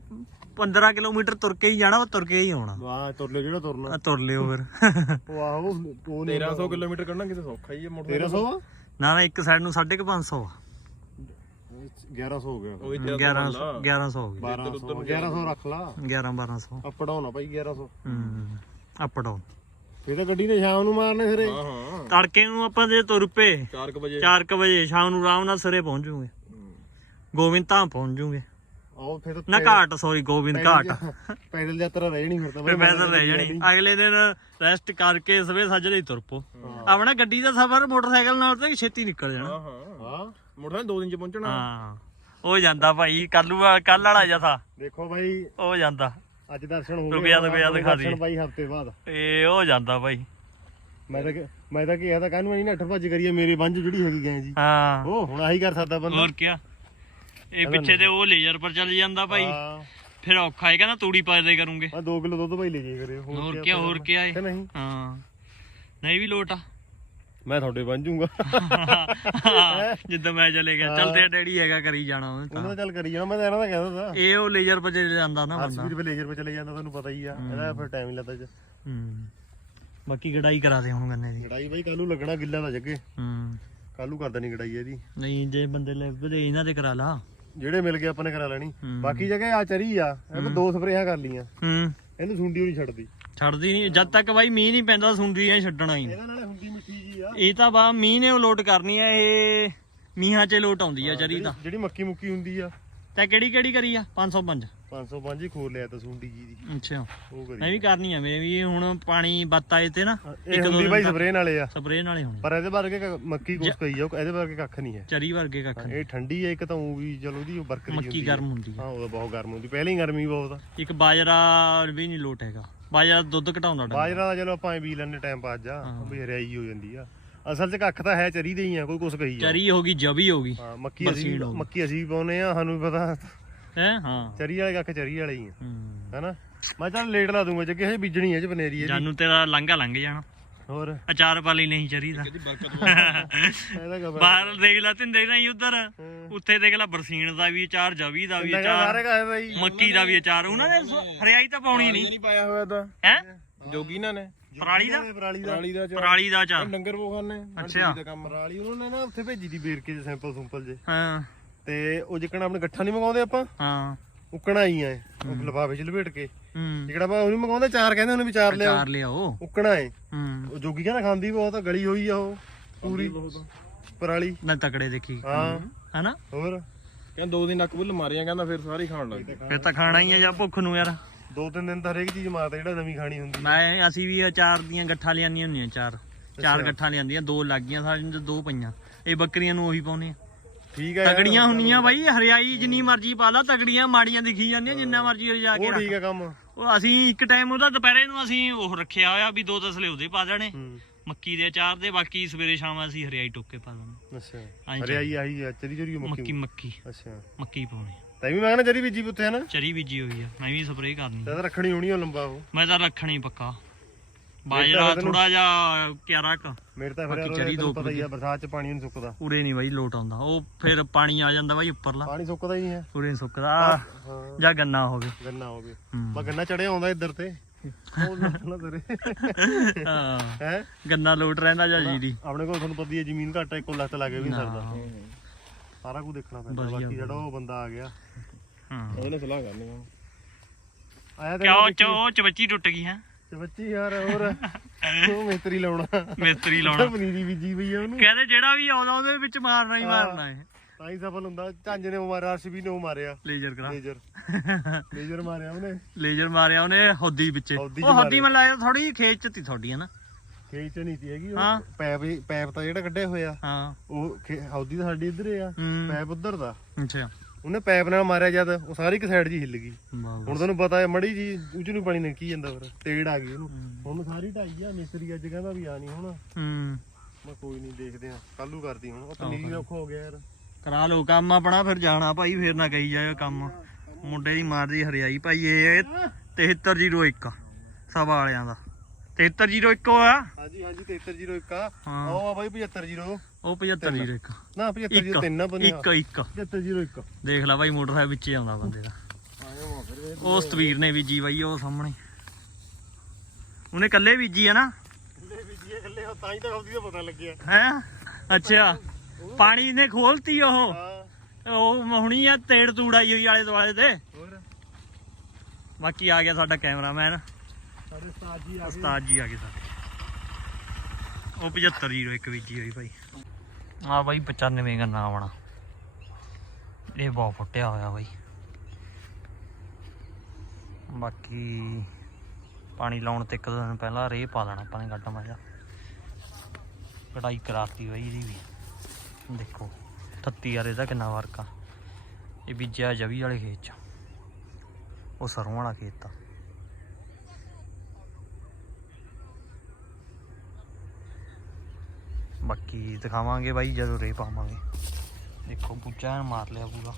15 ਕਿਲੋਮੀਟਰ ਤੁਰ ਕੇ ਹੀ ਜਾਣਾ ਉਹ ਤੁਰ ਕੇ ਹੀ ਆਉਣਾ। ਵਾਹ ਤੁਰ ਲਿਓ ਜਿਹੜਾ ਤੁਰਨਾ? ਆ ਤੁਰ ਲਿਓ ਫਿਰ। ਉਹ ਆਹੋ ਉਹ ਨਹੀਂ 1300 ਕਿਲੋਮੀਟਰ ਕੱਢਣਾ ਕਿਤੇ ਸੌਖਾ ਹੀ ਹੈ ਮੋਟਰ 1300 ਆ? ਨਾ ਨਾ ਇੱਕ ਸਾਈਡ ਨੂੰ 550 ਆ। 1100 ਹੋ ਗਿਆ। ਉਹੀ 1100 1100 ਹੋ ਗਈ 1200 1100 ਰੱਖ ਲਾ। 11 1200 ਅਪ ਡਾਊਨ ਆ ਭਾਈ 1100 ਹੂੰ ਅਪ ਡਾਊਨ। ਇਹ ਤਾਂ ਗੱਡੀ ਨੇ ਸ਼ਾਮ ਨੂੰ ਮਾਰਨੇ ਸਿਰੇ। ਹਾਂ ਹਾਂ। ਤੜਕੇ ਨੂੰ ਆਪਾਂ ਜੇ ਤੁਰ ਪਏ। 4 ਵਜੇ। 4 ਵਜੇ ਸ਼ਾਮ ਨੂੰ ਆਰਾਮ ਨਾਲ ਸਰੇ ਪਹੁੰਚ ਜੂਗੇ। ਗੋਬਿੰਦ ਧਾਮ ਪਹੁੰਚ ਜੂਗੇ। ਆਓ ਫਿਰ ਤਾਂ ਨਾ ਘਾਟ ਸੌਰੀ ਗੋਬਿੰਦ ਘਾਟ। ਪੈਦਲ ਯਾਤਰਾ ਰਹਿ ਜਣੀ ਫਿਰ ਤਾਂ ਫਿਰ ਪੈਦਲ ਰਹਿ ਜਾਣੀ। ਅਗਲੇ ਦਿਨ ਰੈਸਟ ਕਰਕੇ ਸਵੇ ਸੱਜਰੇ ਤੁਰ ਪੋ ਆਪਣਾ ਗੱਡੀ ਦਾ ਸਫ਼ਰ ਮੋਟਰਸਾਈਕਲ ਨਾਲ ਤਾਂ ਛੇਤੀ ਨਿਕਲ ਜਾਣਾ। ਹਾਂ ਹਾਂ। ਹਾਂ। ਮੋਟਰ 2 ਦਿਨ ਚ ਪਹੁੰਚਣਾ। ਹਾਂ। ਉਹ ਜਾਂਦਾ ਭਾਈ ਕੱਲੂ ਕੱਲ ਵਾਲਾ ਜਥਾ। ਦੇਖੋ ਭਾਈ ਉਹ ਜਾਂਦਾ। ਅੱਜ ਦਰਸ਼ਨ ਹੋ ਰੁਕ ਜਾ, ਰੁਕ ਜਾ, ਦਿਖਾ ਦਈਏ। ਦਰਸ਼ਨ ਭਾਈ ਹਫ਼ਤੇ ਬਾਅਦ। ਇਹ ਉਹ ਜਾਂਦਾ ਭਾਈ ਮੈਂ ਤਾਂ ਕਿ- ਮੈਂ ਤਾਂ ਕਿਹਾ ਤਾਂ ਕਾਹਨੂੰ ਨਹੀਂ ਨੱਠ ਭੱਜ ਕਰੀਏ ਮੇਰੇ ਬੰਜ ਜਿਹੜੀ ਹੈਗੀ ਗਏ ਜੀ। ਹਾਂ। ਉਹ ਹੁਣ ਆਹੀ ਕਰ ਸਕਦਾ ਬੰਦਾ। ਹੋਰ ਕੀ ਇਹ ਪਿੱਛੇ ਤੇ ਉਹ ਲੇਜ਼ਰ ਪਰ ਚੱਲ ਜਾਂਦਾ ਭਾਈ ਹਾਂ। ਫਿਰ ਔਖਾ ਹੈ ਕਹਿੰਦਾ ਤੂੜੀ ਪਾਦੇ ਕਰੂੰਗੇ। ਮੈਂ 2 ਕਿਲੋ ਦੁੱਧ ਭਾਈ ਲੈ ਜਾਈ ਕਰੇ ਹੋਰ ਕੀ ਹੋਰ ਕੀ ਕਿ ਹੈ? ਨਹੀਂ। ਹਾਂ। ਨਹੀਂ ਵੀ ਲੋਟ ਆ। ਮੈਂ ਤੁਹਾਡੇ ਜਾਊਂਗਾ। ਜਿੱਦਾਂ ਮੈਂ ਚਲੇ ਗਿਆ। ਚੱਲ ਤੇ ਡੈਡੀ ਹੈਗਾ ਕਰੀ ਜਾਣਾ ਉਹਨੇ ਤਾਂ। ਉਹਨਾਂ ਚੱਲ ਕਰੀ ਜਾਣਾ ਮੈਂ ਤਾਂ ਇਹਨਾਂ ਦਾ ਕਹਿੰਦਾ ਤਾਂ ਇਹ ਉਹ ਲੇਜ਼ਰ ਪਰ ਚੱਲ ਜਾਂਦਾ ਨਾ ਬੰਦਾ। 'ਤੇ ਲੇਜ਼ਰ 'ਤੇ ਚਲੇ ਜਾਂਦਾ ਤੁਹਾਨੂੰ ਪਤਾ ਹੀ ਆ। ਇਹਦਾ ਫਿਰ ਟਾਈਮ ਹੀ ਲੱਗਦਾ ਜੀ। ਹੂੰ। ਬਾਕੀ ਗੜਾਈ ਕਰਾ ਦੇ ਹੁਣ ਗੰਨੇ ਦੀ। ਗੜਾਈ ਬਾਈ ਕੱਲੂ ਲੱਗਣਾ ਗਿੱਲਾ ਦਾ ਜੱਗੇ। ਹੂੰ। ਕੱਲੂ ਕਰਦਾ ਨਹੀਂ ਗੜਾਈ ਇਹਦੀ। ਨਹੀਂ ਜੇ ਬੰਦੇ ਲੈ ਵਧੇ ਇਹਨਾਂ ਦੇ ਕਰਾ ਲਾ। ਜਿਹੜੇ ਮਿਲ ਗਏ ਆਪਾਂ ਨੇ ਕਰਾ ਲੈਣੀ। ਬਾਕੀ ਜਗ੍ਹਾ ਆ ਚਰੀ ਆ ਇਹ ਦੋ ਸਪਰੇਆਂ ਕਰ ਲੀਆਂ ਹੂੰ। ਇਹਨੂੰ ਸੁੰਡੀ ਨਹੀਂ ਛੱਡਦੀ। ਛੱਡਦੀ ਨਹੀਂ ਜਦ ਤੱਕ ਬਾਈ ਮੀਂਹ ਨਹੀਂ ਪੈਂਦਾ ਸੁੰਡੀਆਂ ਛੱਡਣਾ ਹੀ। ਇਹਦਾ ਨਾਲੇ ਹੁੰਦੀ ਆ ਇਹ ਤਾਂ ਬਾ ਮੀਂਹ ਨੇ ਲੋਟ ਕਰਨੀ ਆ ਇਹ ਮੀਂਹਾਂ 'ਚ ਲੋਟ ਆਉਂਦੀ ਆ ਚਰੀ ਤਾਂ। ਜਿਹੜੀ ਮੱਕੀ ਮੁੱਕੀ ਹੁੰਦੀ ਆ। ਤੇ ਕਿਹੜੀ ਕਿਹੜੀ ਕਰੀ ਆ? 505 505 ਹੀ ਖੋਲ ਲਿਆ ਤਾਂ ਸੁੰਡੀ ਜੀ ਦੀ। ਅੱਛਾ। ਉਹ ਕਰੀ ਮੈਂ ਵੀ ਕਰਨੀ ਆ ਮੇਰੇ ਵੀ ਹੁਣ ਪਾਣੀ ਬੱਤ ਆਏ ਤੇ ਨਾ ਇਹ ਹੁੰਦੀ ਬਾਈ ਸਪਰੇਅ ਨਾਲੇ ਆ। ਸਪਰੇਅ ਨਾਲੇ ਹੋਣੀ। ਪਰ ਇਹਦੇ ਵਰਗੇ ਮੱਕੀ ਕੁਛ ਕਹੀ ਜਾਓ ਇਹਦੇ ਵਰਗੇ ਕੱਖ ਨਹੀਂ ਹੈ ਚਰੀ ਵਰਗੇ ਕੱਖ ਨੀ। ਇਹ ਠੰਡੀ ਹੈ ਇੱਕ ਤਾਂ ਉਹ ਵੀ ਚਲੋ ਉਹਦੀ ਬਰਕਰੀ ਮੱਕੀ ਹੁੰਦੀ। ਗਰਮ ਹੁੰਦੀ ਆ। ਹਾਂ ਉਹ ਬਹੁਤ ਗਰਮ ਹੁੰਦੀ ਪਹਿਲਾਂ ਹੀ ਗਰਮੀ ਬਹੁਤ ਆ। ਇੱਕ ਬਾਜਰਾ ਵੀ ਨਹੀਂ ਲੋਟ ਹੈਗਾ। ਬਾਜਰਾ ਦੁੱਧ ਘਟਾਉਂਦਾ ਬਾਜਰਾ ਦਾ ਚਲੋ ਆਪਾਂ ਬੀ ਲੈਣੇ ਟਾਈਮ ਪਾਸ ਜਾ ਵੀ ਹਰਿਆਈ ਹੋ ਜਾਂਦੀ ਆ। ਅਸਲ 'ਚ ਕੱਖ ਤਾਂ ਹੈ ਚਰੀ ਦੇ ਹੀ ਆ ਕੋਈ ਕੁਛ ਕਹੀ ਜਾ ਚਰੀ ਹੋ ਗਈ ਹੋ ਹਾਂ ਮੱਕੀ ਅਸੀਂ ਹੋ ਗਈ। ਮੱਕੀ ਅਸੀਂ ਵੀ ਪਾਉਨੇ ਆ ਸਾਨੂੰ ਵੀ ਪਤਾ। ਹੈ? ਹਾਂ। ਚਰੀ ਵਾਲੇ ਕੱਖ ਚਰੀ ਵਾਲੇ ਹੀ ਆ। ਹੂੰ। ਹੈਨਾ? ਮੈਂ ਚੱਲ ਲੇਟ ਲਾ ਦੂੰਗਾ ਜੇ ਕਿਸੇ ਬੀਜਣੀ ਹੈ ਚ ਬਨੇਰੀ ਇਹਦੀ ਜਾਨੂੰ ਤੇਰਾ ਲੰਘਾ ਲੰਘ ਜਾਣਾ। ਹੋਰ? ਅਚਾਰ ਪਾਲੀ ਨਹੀਂ ਚਰੀ ਦਾ। ਇਹਦੀ ਬਾਹਰ ਦੇਖ ਲੈ ਤਿੰਦੇ ਨਹੀਂ ਉਧਰ। ਉੱਥੇ ਦੇਖ ਲੈ ਬਰਸੀਨ ਦਾ ਵੀ ਅਚਾਰ ਜਵੀ ਦਾ ਵੀ ਅਚਾਰ ਸਾਰੇ ਕਹੇ ਬਾਈ। ਮੱਕੀ ਦਾ ਵੀ ਅਚਾਰ। ਉਹਨਾਂ ਨੇ ਸ- ਹਰਿਆਈ ਤਾਂ ਪਾਉਣੀ ਨਹੀਂ। ਨਹੀਂ ਪਾਇਆ ਹੋਇਆ ਤਾਂ। ਹੈ? ਜੋਗੀ ਨਾ ਨੇ। ਪਰਾਲੀ ਦਾ? ਪਰਾਲੀ ਦਾ। ਪਰਾਲੀ ਦਾ ਚਾਰ ਪਰਾਲੀ ਦਾ ਡੰਗਰ ਉਹ ਖਾਣੇ ਅੱਛਾ। ਦਾ ਕੰਮ ਪਰਾਲੀ ਉਹਨਾਂ ਨੇ ਨਾ ਉੱਥੇ ਭੇਜੀ ਦੀ ਬੇਰਕੇ ਚ ਸੈਂਪਲ ਸੁੰਪਲ ਜੇ। ਹਾਂ। ਤੇ ਉਹ ਜਿੱਕਣਾ ਆਪਣੇ ਗੱਠਾ ਨਹੀਂ ਮੰਗਾਉਂਦੇ ਆਪਾਂ? ਹਾਂ। ਉਕਣਾ ਹੀ ਆ ਇਹ, ਉਹ ਲਿਫਾਫੇ ਚ ਲਪੇਟ ਕੇ। ਹੂੰ। ਜਿਹੜਾ ਆਪਾਂ ਉਹ ਨਹੀਂ ਮੰਗਾਉਂਦੇ ਚਾਰ ਕਹਿੰਦੇ ਉਹਨੇ ਵੀ ਚਾਰ ਲਿਆ ਚਾਰ ਲਿਆਓ। ਉਕਣਾ ਏ। ਹੂੰ। ਉਹ ਜੋਗੀ ਕਹਿੰਦਾ ਖਾਂਦੀ ਬਹੁਤ ਆ, ਗਲੀ ਹੋਈ ਆ ਉਹ ਪੂਰੀ। ਪਰਾਲੀ। ਨਾ ਤਕੜੇ ਦੇਖੀ। ਹਾਂ। ਹਨਾ? ਹੋਰ? ਕਹਿੰਦਾ ਦੋ ਦਿਨ ਨੱਕ ਬੁੱਲ ਮਾਰੀਆਂ ਕਹਿੰਦਾ ਫਿਰ ਸਾਰੇ ਖਾਣ ਲੱਗ ਗਏ ਫਿਰ ਤਾਂ ਖਾਣਾ ਹੀ ਆ ਜਾਂ ਭੁੱਖ ਨੂੰ ਯਾਰ। ਦੋ ਤਿੰਨ ਦਿਨ ਤਾਂ ਹਰੇਕ ਚੀਜ਼ ਮਾਰਦਾ ਜਿਹੜਾ ਨਵੀਂ ਖਾਣੀ ਹੁੰਦੀ ਮੈਂ ਅਸੀਂ ਵੀ ਚਾਰ ਦੀਆਂ ਗੱਠਾਂ ਲਿਆਂਦੀਆਂ ਹੁੰਦੀਆਂ ਚਾਰ। ਚਾਰ ਗੱਠਾਂ ਲਿਆਂਦੀਆਂ ਦੋ ਲੱਗ ਗਈਆਂ ਸਾਡੀਆਂ ਤੇ ਦੋ ਪਈਆਂ। ਇਹ ਬੱਕਰੀਆਂ ਨੂੰ ਉਹੀ ਪਾਉਨੇ ਆ ਠੀਕ ਹੈ ਤਗੜੀਆਂ ਹੁੰਦੀਆਂ ਬਾਈ ਹਰਿਆਈ ਜਿੰਨੀ ਮਰਜ਼ੀ ਪਾ ਲਾ ਤਗੜੀਆਂ ਮਾੜੀਆਂ ਦਿਖੀ ਜਾਂਦੀਆਂ ਜਿੰਨਾ ਮਰਜ਼ੀ ਰਜਾ ਕੇ ਉਹ ਠੀਕ ਹੈ ਕੰਮ। ਉਹ ਅਸੀਂ ਇੱਕ ਟਾਈਮ ਉਹਦਾ ਦੁਪਹਿਰੇ ਨੂੰ ਅਸੀਂ ਉਹ ਰੱਖਿਆ ਹੋਇਆ ਵੀ ਦੋ ਤਸਲੇ ਉਹਦੇ ਪਾ ਦੇਣੇ। ਮੱਕੀ ਦੇ ਅਚਾਰ ਦੇ ਬਾਕੀ ਸਵੇਰੇ ਸ਼ਾਮ ਅਸੀਂ ਹਰਿਆਈ ਟੋਕੇ ਪਾ ਦੇਣੇ ਅੱਛਾ। ਹਰਿਆਈ ਆਹੀ ਚਰੀ ਚਰੀ ਮੱਕੀ ਮੱਕੀ ਮੱਕੀ। ਅੱਛਾ। ਮੱਕੀ ਪਾਉਣੀ। ਤੈਂ ਵੀ ਮੰਗਣਾ ਚਰੀ ਬੀਜੀ ਪੁੱਤੇ ਨਾ ਚਰੀ ਬੀਜੀ ਹੋਈ ਆ ਮੈਂ ਵੀ ਸਪਰੇਅ ਕਰਨੀ। ਤਾਂ ਰੱਖਣੀ ਹੋਣੀ ਉਹ ਲੰਬਾ ਉਹ। ਮੈਂ ਤਾਂ ਰੱਖਣੀ ਪੱਕਾ। ਬਾਜਰਾ ਥੋੜਾ ਜਿਹਾ ਕਿਆਰਾ ਕ। ਮੇਰੇ ਤਾਂ ਫਿਰ ਚਰੀ ਦੋ ਪਤਾ ਹੀ ਆ ਬਰਸਾਤ ਚ ਪਾਣੀ ਨਹੀਂ ਸੁੱਕਦਾ। ਉਰੇ ਨਹੀਂ ਬਾਈ ਲੋਟ ਆਉਂਦਾ। ਉਹ ਫਿਰ ਪਾਣੀ ਆ ਜਾਂਦਾ ਬਾਈ ਉੱਪਰਲਾ। ਪਾਣੀ ਸੁੱਕਦਾ ਹੀ ਨਹੀਂ ਹੈ। ਉਰੇ ਨੀ ਸੁੱਕਦਾ। ਜਾਂ ਗੰਨਾ ਹੋਵੇ ਗੰਨਾ ਹੋਵੇ। ਮੈਂ ਗੰਨਾ ਚੜਿਆ ਆਉਂਦਾ ਇੱਧਰ ਤੇ। ਉਹ ਨਾ ਤੇਰੇ। ਹਾਂ। ਹੈ? ਗੰਨਾ ਲੋਟ ਰਹਿੰਦਾ ਜਾਂ ਜੀਰੀ। ਆਪਣੇ ਕੋਲ ਤੁਹਾਨੂੰ ਪਤਾ ਹੀ ਹੈ ਜ਼ਮੀਨ ਘੱਟ ਹੈ ਇੱਕੋ ਲੱਤ ਲੱਗੇ ਵੀ ਨਹੀਂ ਨਾ। ਸਕਦਾ ਸਾਰਾ ਕੁਝ ਦੇਖਣਾ ਪੈਂਦਾ ਬਾਕੀ ਜਿਹੜਾ ਉਹ ਬੰਦਾ ਆ ਗਿਆ। ਹਾਂ। ਉਹਨੇ ਸਲਾਹ ਕਰਨੀ ਆ। ਆਇਆ ਕਿਉਂ ਚ ਉਹ ਚਵੱਚੀ ਟੁੱਟ ਗਈ ਹੈ? ਤੇ ਬੱਚੀ ਯਾਰ ਹੋਰ। ਉਹ ਮਿਸਤਰੀ ਲਾਉਣਾ। ਮਿਸਤਰੀ ਲਾਉਣਾ। ਪਨੀਰੀ ਬੀਜੀ ਪਈ ਆ ਉਹਨੂੰ। ਕਹਿੰਦੇ ਜਿਹੜਾ ਵੀ ਆਉਂਦਾ ਉਹਦੇ ਵਿੱਚ ਮਾਰਨਾ ਹੀ ਮਾਰਨਾ ਹੈ ਤਾਂ ਹੀ ਸਫਲ ਹੁੰਦਾ। ਝੰਜ ਨੇ ਮਾਰਿਆ ਅਰਸ਼ਵੀ ਨੇ ਮਾਰਿਆ। ਲੇਜ਼ਰ ਕਰਾ। ਲੇਜ਼ਰ। ਲੇਜ਼ਰ ਮਾਰਿਆ ਉਹਨੇ। ਲੇਜ਼ਰ ਮਾਰਿਆ ਉਹਨੇ ਹੌਦੀ ਵਿੱਚ। ਉਹ ਹੌਦੀ ਮੈਂ ਲਾਇਆ ਥੋੜੀ ਖੇਤ ਚ ਤੀ ਤੁਹਾਡੀ ਹੈ ਨਾ? ਖੇਤ ਚ ਨਹੀਂ ਤੀ ਹੈਗੀ ਹਾਂ। ਉਹ ਪੈਪ ਪੈਪ ਤਾਂ ਜਿਹੜਾ ਕੱਢਿਆ ਹੋਇਆ ਹਾਂ। ਉਹ ਖੇ- ਹੌਦੀ ਤਾਂ ਸਾਡੀ ਇੱਧਰ ਆ ਹੂੰ। ਪੈਪ ਉੱਧਰ ਦਾ। ਅੱਛਾ। ਉਹਨੇ ਪੈਪ ਨਾਲ ਮਾਰਿਆ ਜਦ ਉਹ ਸਾਰੀ ਇੱਕ ਸਾਈਡ ਜੀ ਹਿੱਲ ਗਈ। ਹੁਣ ਤੁਹਾਨੂੰ ਪਤਾ ਹੈ ਮੜੀ ਜੀ ਉੱਚ ਨੂੰ ਪਾਣੀ ਨਿਕਲੀ ਜਾਂਦਾ ਫਿਰ ਤੇੜ ਆ ਗਈ ਉਹਨੂੰ। ਹੁਣ ਸਾਰੀ ਢਾਈ ਆ ਮਿਸਤਰੀ ਅੱਜ ਕਹਿੰਦਾ ਵੀ ਆ ਨਹੀਂ ਹੁਣ। ਹੂੰ। ਮੈਂ ਕੋਈ ਨਹੀਂ ਦੇਖਦੇ ਆ ਕੱਲੂ ਕਰਦੀ ਹੁਣ। ਉਹ ਪਨੀਰੀ ਔਖਾ ਹੋ ਗਿਆ ਯਾਰ। ਕਰਾ ਲਓ ਕੰਮ ਆਪਣਾ ਫਿਰ ਜਾਣਾ ਭਾਈ ਫਿਰ ਨਾ ਕਹੀ ਜਾਇਓ ਕੰਮ। ਮੁੰਡੇ ਦੀ ਮਾਰਦੀ ਹਰਿਆਈ ਭਾਈ ਇਹ 7301 ਸਭਾ ਵਾਲਿਆਂ ਦਾ। 7301 ਆ। ਹਾਂਜੀ ਹਾਂਜੀ 7301 ਆ। ਹਾਂ। ਉਹ ਆ ਬਾਈ 7501 ਉਹ 7501 ਨਾ 7503 ਨਾ ਬਣਿਆ। ਇੱਕ ਇੱਕ। 7501 ਦੇਖ ਲੈ ਭਾਈ ਮੋਟਰਸਾਈਕਲ ਵਿੱਚ ਹੀ ਆਉਂਦਾ ਬੰਦੇ ਦਾ। ਉਹ ਸਤਵੀਰ ਨੇ ਬੀਜੀ ਬਾਈ ਉਹ ਸਾਹਮਣੇ। ਉਹਨੇ ਕੱਲੇ ਬੀਜੀ ਆ ਨਾ? ਲੈ ਬੀਜੀਏ ਇਕੱਲੇ ਤਾਂ ਹੀ ਤਾਂ ਹੌਦੀ ਦਾ ਪਤਾ ਲੱਗਿਆ। ਹੈ? ਅੱਛਾ। ਪਾਣੀ ਨੇ ਖੋਲਤੀ ਉਹ। ਹਾਂ। ਉਹ ਹੁਣੀ ਆ ਤੇੜ ਤੂੜ ਆਈ ਹੋਈ ਆਲੇ ਦੁਆਲੇ ਤੇ। ਹੋਰ? ਬਾਕੀ ਆ ਗਿਆ ਸਾਡਾ ਕੈਮਰਾਮੈਨ। ਸਾਡੇ ਉਸਤਾਦ ਜੀ ਆ ਉਸਤਾਦ ਜੀ ਆ ਗਏ ਸਾਡੇ ਉਹ 7501 ਬੀਜੀ ਹੋਈ ਭਾਈ। ਆ ਬਾਈ 95 ਦਾ ਨਾਮ ਆਣਾ ਇਹ ਬਹੁਤ ਫੁੱਟਿਆ ਹੋਇਆ ਬਾਈ। ਬਾਕੀ ਪਾਣੀ ਲਾਉਣ ਤੇ ਇੱਕ ਦੋ ਦਿਨ ਪਹਿਲਾਂ ਰੇਹ ਪਾ ਲੈਣਾ, ਆਪਾਂ ਨੇ ਗੱਡ ਮਾਜਾ ਕਢਾਈ ਕਰਾਤੀ ਬਾਈ ਇਹਦੀ ਵੀ। ਦੇਖੋ 38 ਯਾਰ ਇਹਦਾ ਕਿੰਨਾ ਵਰਕ ਆ। ਇਹ ਬੀਜਿਆ ਜਵੀ ਵਾਲੇ ਖੇਤ ਚ। ਉਹ ਸਰੋਂ ਵਾਲਾ ਖੇਤ ਆ। ਬਾਕੀ ਦਿਖਾਵਾਂਗੇ ਬਾਈ, ਜਦੋਂ ਰੇ ਪਾਵਾਂਗੇ। ਦੇਖੋ ਬੁੱਚਾ ਮਾਰ ਲਿਆ ਪੂਰਾ।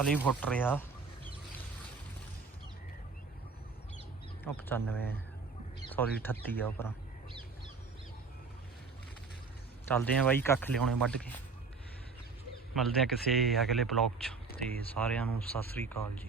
ਹਲੀ ਫੁੱਟ ਰਿਹਾ। ਉਹ 95 ਸੌਰੀ 38 ਆ ਉਪਰਾਂ। ਚੱਲਦੇ ਆ ਬਾਈ, ਕੱਖ ਲਿਆਉਣੇ ਵੱਢ ਕੇ। ਮਿਲਦੇ ਆ ਕਿਸੇ ਅਗਲੇ ਬਲੌਗ 'ਚ। ਤੇ ਸਾਰਿਆਂ ਨੂੰ ਸਤਿ ਸ੍ਰੀ ਅਕਾਲ ਜੀ।